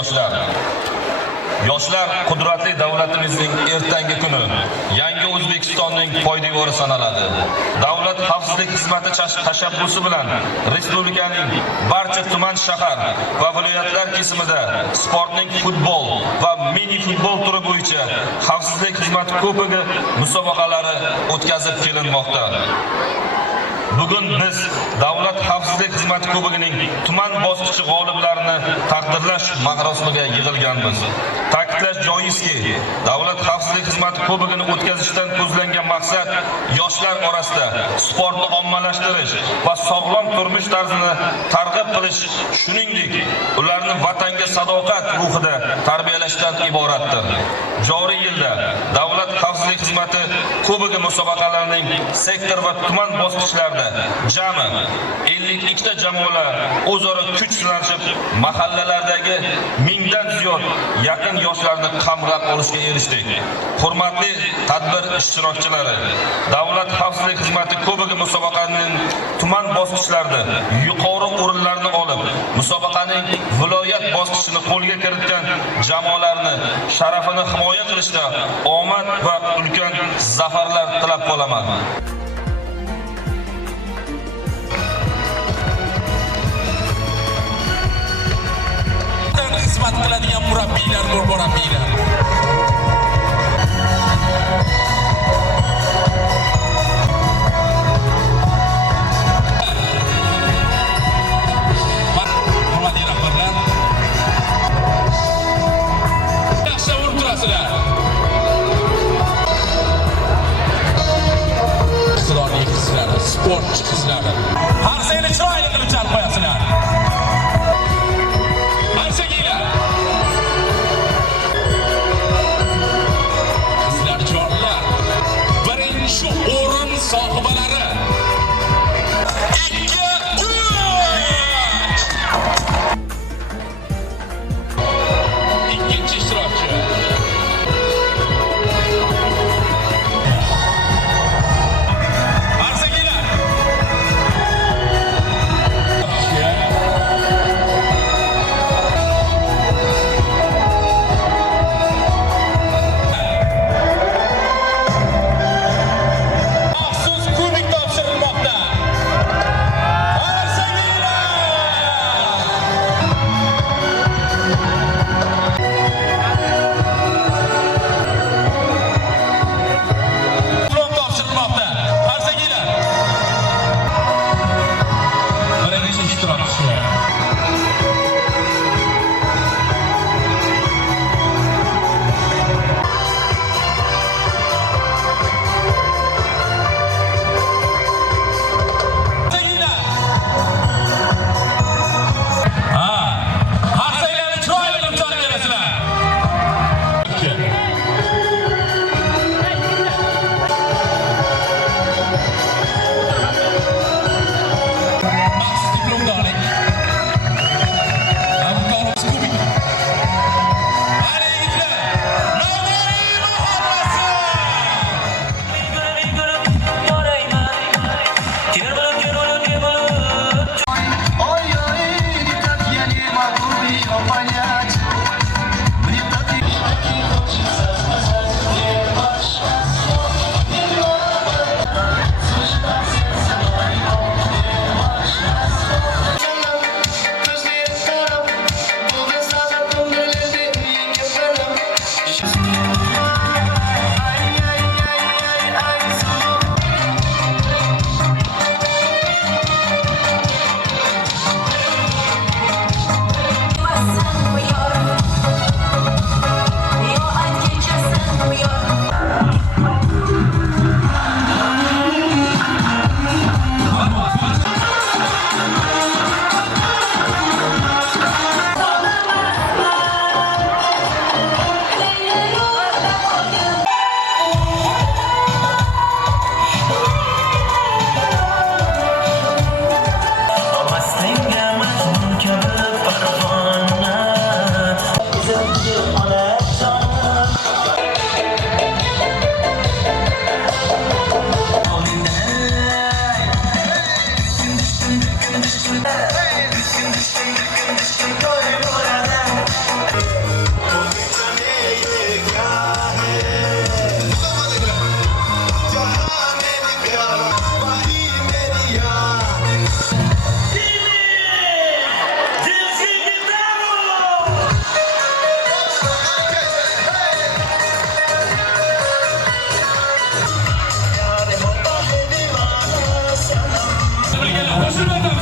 yoshlar. Yoshlar qudratli davlatimizning ertangi kuni yangi O'zbekistonning poydevori sanaladi. Davlat xavfsizlik xizmati tashabbusi bilan respublikaning barcha tuman, shahar va viloyatlar kesimida sportning futbol va mini futbol turi bo'yicha xavfsizlik xizmati kubogi musobaqalari o'tkazib kelinmoqda. Bugun biz Davlat xavfsizlik xizmati kubogining tuman bosqichi g'oliblarini taqdirlash marosimiga yig'ilganmiz. Ta'kidlash joizki, Davlat xavfsizlik xizmati kubogini o'tkazishdan ko'zlangan maqsad yoshlar orasida sportni ommalashtirish va sog'lom turmush tarzini targ'ib qilish, shuningdek, ularni vatanga sadoqat ruhida tarbiyalashdan iboratdir. Joriy yilda Davlat xavfsizlik xizmati kubogi musobaqalarining sektor va tuman bosqichlarida jami 52 ta jamoalar o'zaro kuch sinashib, mahallalardagi 1000 dan ziyod yaqin yoshlarni qamrab olishga erishdik. Hurmatli tadbir ishtirokchilari, Davlat xavfsizlik xizmati kubogi musobaqasining tuman bosqichlarida yuqori o'rinlarni olib, musobaqaning viloyat bosqichini qo'lga kiritgan jamoalarni sharafini himoya qilishda omad va ulkan zafarlar tilab qolaman. Xizmat qiladigan murabbiylar, murabbiylar. Hurmatli rahbarlar. Yaxshi o'tirasizlar. Iqtidorli qizlar, sportchi qizlar. Har seni chiroyli qilib jalb qo'yasizlar. Şu o'rin sohibalari ikkinchi ishtirokchi Arsagilar Qo'shilmadim.